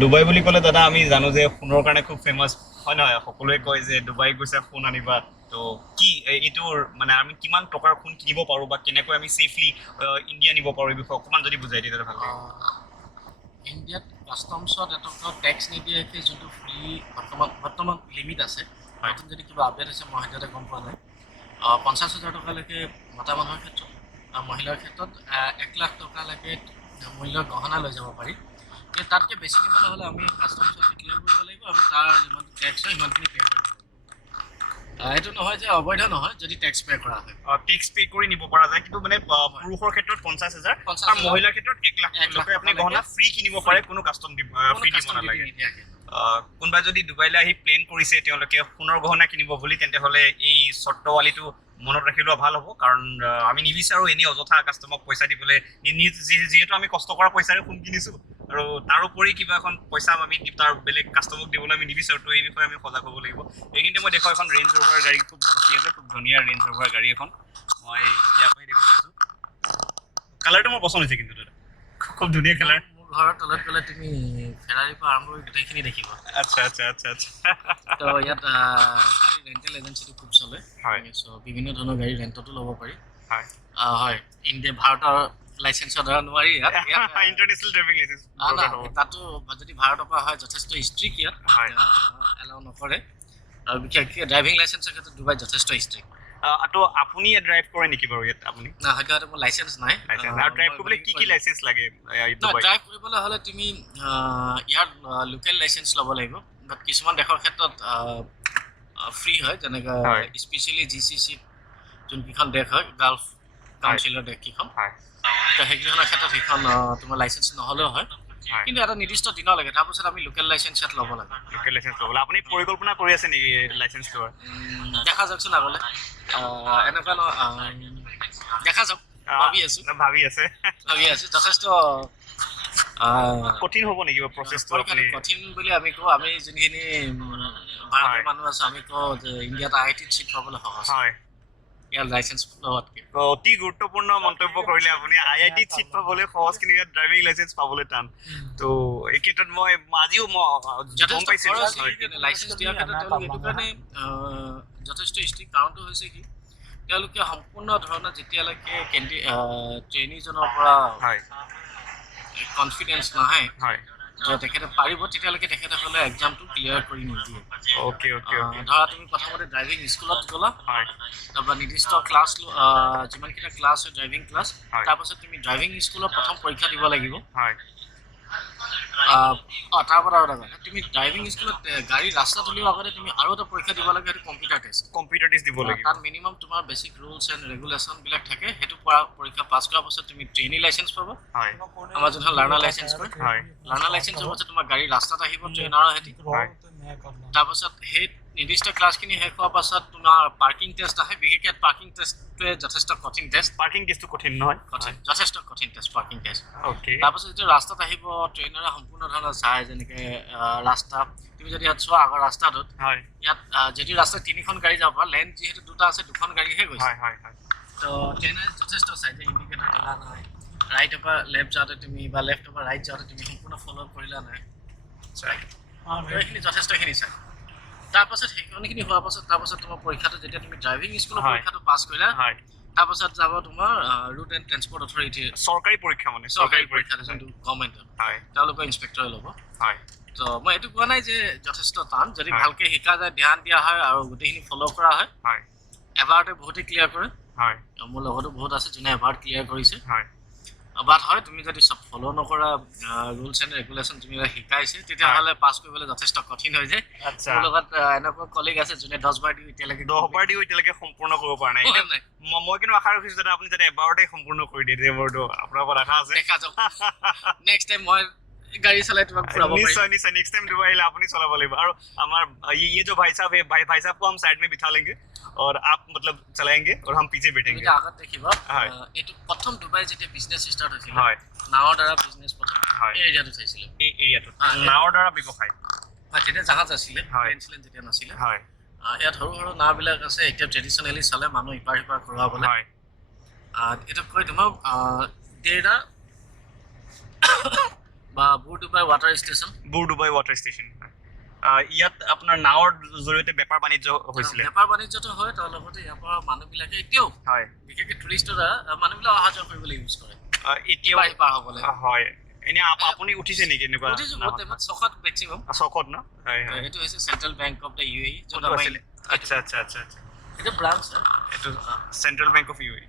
Dubai বুলি ক'লে দাদা আমি জানো যে সোণৰ কাৰণে খুব ফেমাছ হয় নহয় সকলোৱে কয় যে ডুবাই গৈছে সোণ আনিবা তো কি এইটোৰ মানে আমি কিমান টকাৰ সোণ কিনিব পাৰোঁ বা কেনেকৈ আমি ছেফলি ইণ্ডিয়া নিব পাৰোঁ এই বিষয়ে অকণমান যদি বুজাই দিয়ে দাদা ভাল লাগিব ইণ্ডিয়াত কাষ্টমছত এটা টেক্স নিদিয়াকৈ যোনটো ফ্ৰী বৰ্তমান লিমিট আছে হয় নতুন যদি কিবা আপডেট হৈছে মই সদ্যহতে গম পোৱা নাই 50,000 টকালৈকে মতা মানুহৰ ক্ষেত্ৰত মহিলাৰ ক্ষেত্ৰত 1,00,000 টকালৈকে মূল্যৰ গহনা লৈ যাব পাৰি কিন্তু তাতকৈ বেছি নিবলৈ হ'লে আমি কাষ্টমছত ডিক্লেয়াৰ কৰিব লাগিব আমি তাৰ যিমানটো টেক্স হয় সিমানখিনি পে' কৰিব লাগিব এইটো নহয় যে অবৈধ নহয় যদি টেক্স পে' কৰা হয় টেক্স পে' কৰি নিব পৰা যায় কিন্তু মানে পুৰুষৰ ক্ষেত্ৰত 50,000 আৰু মহিলাৰ ক্ষেত্ৰত 1,00,000 আপুনি গহনা ফ্ৰী কিনিব পাৰে কোনো কাষ্টম ফ্ৰী দিব নালাগে কোনোবাই যদি ডুবাইলৈ আহি প্লেন কৰিছে তেওঁলোকে সোণৰ গহনা কিনিব বুলি তেন্তে হ'লে এই চৰ্তৱালীটো মনত ৰাখি লোৱা ভাল হ'ব কাৰণ আমি নিবিচাৰোঁ এনেই অযথা কাষ্টমাৰক পইচা দিবলৈ যিহেতু আমি কষ্ট কৰা পইচাৰে সোণ কিনিছোঁ আৰু তাৰোপৰি কিবা এখন পইচা আমি তাৰ বেলেগ কাষ্টমাৰক দিবলৈ আমি নিবিচাৰোঁ তো এই বিষয়ে আমি সজাগ হ'ব লাগিব এইখিনিতে মই দেখুৱাওঁ এখন ৰেঞ্জ ৰ'ভাৰ গাড়ী খুব ৰখি আছে খুব ধুনীয়া ৰেঞ্জ ৰ'ভাৰ গাড়ী এখন মই ইয়াৰ পৰাই দেখুৱাই আছোঁ কালাৰটো মোৰ পচন্দ হৈছে কিন্তু দাদা খুব ধুনীয়া কালাৰ মোৰ ঘৰৰ তলত গ'লে তুমি ফেৰাৰীৰ পৰা আৰম্ভ কৰি গোটেইখিনি দেখিবা আচ্ছা আচ্ছা আচ্ছা আচ্ছা তো ইয়াত গাড়ী ৰেণ্টেল এজেঞ্চিটো খুব চলে হয় চ' বিভিন্ন ধৰণৰ গাড়ী ৰেণ্টতো ল'ব পাৰি হয় হয় ইণ্ডিয়া ভাৰতৰ লাইচেঞ্চৰ দ্বাৰা নোৱাৰি ইয়াত ইণ্টাৰনেশ্যনেল ড্ৰাইভিং লাইচেঞ্চ তাতো যদি ভাৰতৰ পৰা হয় যথেষ্ট ষ্ট্ৰিক্ট ইয়াত হয় এলাউ নকৰে আৰু বিশেষকৈ ড্ৰাইভিং লাইচেঞ্চৰ ক্ষেত্ৰত ডুবাই যথেষ্ট ষ্ট্ৰিক্ট তো আপুনি ইয়াত ড্ৰাইভ কৰে নেকি বাৰু ইয়াত আপুনি সদ্যহতে মোৰ লাইচেঞ্চ নাই আৰু ড্ৰাইভ কৰিবলৈ কি লাইচেঞ্চ লাগে ড্ৰাইভ কৰিবলৈ হ'লে তুমি ইয়াৰ লোকেল লাইচেঞ্চ ল'ব লাগিব বাট কিছুমান দেশৰ ক্ষেত্ৰত ফ্ৰী হয় যেনেকৈ স্পেচিয়েলি GCC যোনকেইখন দেশ হয় গাল্ফ কাউন্সিলৰ দেশকেইখন তো সেইকেইখনৰ ক্ষেত্ৰত সেইখন তোমাৰ লাইচেঞ্চ নহ'লেও হয় কিন্তু এটা নিৰ্দিষ্ট দিনলৈকে তাৰপিছত আমি লোকেল লাইচেঞ্চ ইয়াত ল'ব লাগে লোকেল লাইচেঞ্চ ল'বলৈ আপুনি পৰিকল্পনা কৰি আছে নেকি লাইচেঞ্চ লোৱাৰ দেখা যাওকচোন আগলৈ এনেকুৱা দেখা যাওক ভাবি আছে যথেষ্ট কঠিন হ'ব নেকি প্ৰচেছটো কঠিন বুলি আমি কওঁ আমি যোনখিনি ভাৰতৰ মানুহ আছোঁ আমি কওঁ যে ইণ্ডিয়াত IIT চিট পাবলৈ সহজ হয় ইয়াৰ লাইচেঞ্চ লোৱাতকৈ অতি গুৰুত্বপূৰ্ণ মন্তব্য কৰিলে আপুনি IIT চিট পাবলৈ সহজ কিন্তু ইয়াত ড্ৰাইভিং লাইচেঞ্চ পাবলৈ টান তো এই ক্ষেত্ৰত মই আজিও গম পাইছোঁ লাইচেঞ্চ দিয়াৰ ক্ষেত্ৰত তেওঁলোক এইটো কাৰণে যথেষ্ট ষ্ট্ৰিক্ট কাৰণটো হৈছে কি তেওঁলোকে সম্পূৰ্ণ ধৰণৰ যেতিয়ালৈকে ট্ৰেইনীজনৰ পৰা কনফিডেঞ্চ নাহে যে তেখেতে পাৰিব তেতিয়ালৈকে তেখেতসকলে এক্সামটো ক্লিয়াৰ কৰি নিদিয়ে ধৰা তুমি প্ৰথমতে ড্ৰাইভিং স্কুলত গ'লা তাৰপৰা নিৰ্দিষ্ট ক্লাছ যিমানকেইটা ক্লাছ হয় ড্ৰাইভিং ক্লাছ তাৰপাছত তুমি ড্ৰাইভিং স্কুলত প্ৰথম পৰীক্ষা দিব লাগিব তাৰপৰা আৰু এটা তুমি ড্ৰাইভিং স্কুলত গাড়ী ৰাস্তাত উলিওৱাৰ আগতে তুমি আৰু এটা পৰীক্ষা দিব লাগে সেইটো কম্পিউটাৰ টেষ্ট দিব লাগে তাত মিনিমাম তোমাৰ বেছিক ৰুলছ এণ্ড ৰেগুলেশ্যনবিলাক থাকে সেইটো পৰীক্ষা পাছ কৰাৰ পাছত তুমি ট্ৰেইনী লাইচেঞ্চ পাবা আমাৰ যোনখন লাৰ্ণাৰ লাইচেঞ্চ কয় লাৰ্ণাৰ লাইচেঞ্চৰ পাছত তোমাৰ গাড়ী ৰাস্তাত আহিব ট্ৰেইনাৰৰ সৈতে তাৰপাছত সেই নিৰ্দিষ্ট ক্লাছখিনি শেষ হোৱাৰ পাছত তোমাৰ পাৰ্কিং টেষ্ট আহে বিশেষকৈ পাৰ্কিং টেষ্টটোৱে যথেষ্ট কঠিন টেষ্ট পাৰ্কিং টেষ্টটো কঠিন নহয় যথেষ্ট কঠিন টেষ্ট পাৰ্কিং টেষ্ট তাৰপাছত যেতিয়া ৰাস্তাত আহিব ট্ৰেইনাৰে সম্পূৰ্ণ ধৰণৰ চাই যেনেকৈ ৰাস্তা তুমি যদি ইয়াত চোৱা আগৰ ৰাস্তাটোত ইয়াত যদি ৰাস্তাত 3খন গাড়ী যাব পাৰা লেন যিহেতু 2টা আছে 2খন গাড়ীহে গৈছে তো ট্ৰেইনাৰে যথেষ্ট চাই যে ইণ্ডিকেটৰ দিলা নাই ৰাইটৰ পৰা লেফ্ট যাওঁতে তুমি বা লেফ্টৰ পৰা ৰাইট যাওঁতে তুমি সম্পূৰ্ণ ফ'ল' কৰিলা নাই এইখিনি যথেষ্টখিনি চাই তাৰপাছত সেইখিনি হোৱাৰ পাছত তাৰপাছত তোমাৰ পৰীক্ষাটো যেতিয়া তুমি ড্ৰাইভিং স্কুলৰ পৰীক্ষাটো পাছ কৰিলা তাৰপাছত যাব তোমাৰ ৰুট এণ্ড ট্ৰেন্সপৰ্ট অথৰিটি চৰকাৰী পৰীক্ষা যোনটো গভৰ্ণমেণ্টৰ তেওঁলোকৰ ইনস্পেক্টৰে ল'ব তো মই এইটো কোৱা নাই যে যথেষ্ট টান যদি ভালকৈ শিকা যায় ধ্যান দিয়া হয় আৰু গোটেইখিনি ফ'ল' কৰা হয় এবাৰতে বহুতেই ক্লিয়াৰ কৰে মোৰ লগতো বহুত আছে যোনে এবাৰ ক্লিয়াৰ কৰিছে বাট হয় তুমি যদি চব ফ'ল' নকৰা ৰুলছ এণ্ড ৰেগুলেশ্যন তুমি শিকাইছে তেতিয়াহ'লে পাছ কৰিবলৈ যথেষ্ট কঠিন হৈ যায় মোৰ লগত এনেকুৱা কলিগ আছে যোনে 10 বাৰ দিও এতিয়ালৈকে সম্পূৰ্ণ কৰিব পৰা নাই মই কিন্তু আশা ৰাখিছোঁ যাতে আপুনি যাতে এবাৰতে সম্পূৰ্ণ কৰি দিয়ে এইবোৰতো আপোনাৰ ওপৰত আশা আছে দেখা যাওক নেক্সট টাইম মই गाड़ी चलाए तो निश्चय निश्चय नेक्स्ट टाइम दुबई आइले अपनी चलाबो লাগিব और हमार ये जो भाई साहब है भाई साहब को हम साइड में बिठा लेंगे और आप मतलब चलाएंगे और हम पीछे बैठेंगे आगत देखिबा एटु प्रथम दुबई जेते बिजनेस स्टार्ट হৈছিল হয় নাওৰ দ্বাৰা বিজনেস প্ৰথম এই এৰিয়াটো চাইছিল এই এৰিয়াটো নাওৰ দ্বাৰা ব্যৱসায় যেতে জাহাজ আছিল প্লেন যেতে নাছিল হয় ইয়াত সৰু সৰু নাওবিলাক আছে এতিয়া ট্ৰেডিশনালি চলে মানুহ ইপাৰ ইপাৰ কৰাবলৈ হয় এটা কৈ তোমাক ডেৰা বা বুধবাৰ Dubai water station. Bur Dubai water station. ইয়াত আপোনাৰ নাৱৰ জৰিয়তে বেপাৰ বাণিজ্য হৈছিলে। বেপাৰ বাণিজ্যটো হয়, তাৰ লগতে ইয়াৰ পৰা মানুহবিলাকে এতিয়াও হয় বিশেষকৈ টুৰিষ্টৰ মানুহবিলাক অহা যোৱা কৰিবলৈ ইউজ কৰে এতিয়াও পাৰ হ'বলৈ। হয় এনে আপুনি উঠিছে নেকি এনেকুৱা? উঠিছোঁ বহুত টাইমত, চখত মেক্সিমাম। চখত ন? হয় হয়। এইটো হৈছে central bank of the UAE, য'ত আচ্ছা আচ্ছা আচ্ছা আচ্ছা। এইটো ব্ৰাঞ্চ এইটো চেণ্ট্ৰেল বেংক অফ UAE।